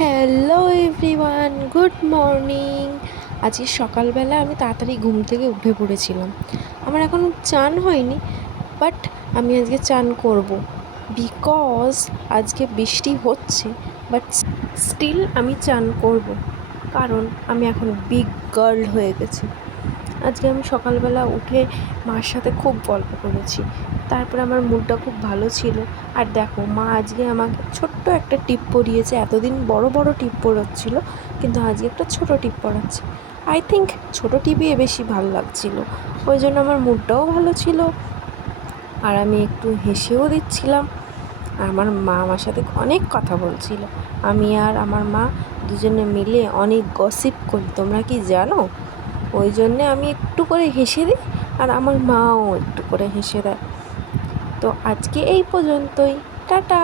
Hello everyone, good morning. আজকে সকালবেলা আমি তাড়াতাড়ি ঘুম থেকে উঠে পড়েছিলাম। আমার এখনও চান হয়নি, বাট আমি আজকে চান করব বিকজ আজকে বৃষ্টি হচ্ছে। বাট স্টিল আমি চান করব, কারণ আমি এখন বিগ গার্ল হয়ে গেছি। আজকে আমি সকালবেলা উঠে মার সাথে খুব গল্প করেছি, তারপরে আমার মুডটা খুব ভালো ছিল। আর দেখো, মা আজকে আমাকে ছোট্ট একটা টিপ পরিয়েছে। এতদিন বড় বড় টিপ পরাচ্ছিল, কিন্তু আজকে একটা ছোট টিপ পরাচ্ছে। আই থিঙ্ক ছোটো টিপই বেশি ভালো লাগছিল, ওই জন্য আমার মুডটাও ভালো ছিল। আর আমি একটু হেসেও দিচ্ছিলাম। আর আমার মা আমার সাথে অনেক কথা বলছিল। আমি আর আমার মা দুজনে মিলে অনেক গসিপ করি, তোমরা কি জানো? ওই জন্যে আমি একটু করে হেসে দিই, আর আমার মাও একটু করে হেসে দেয়। তো আজকে এই পর্যন্তই, টাটা।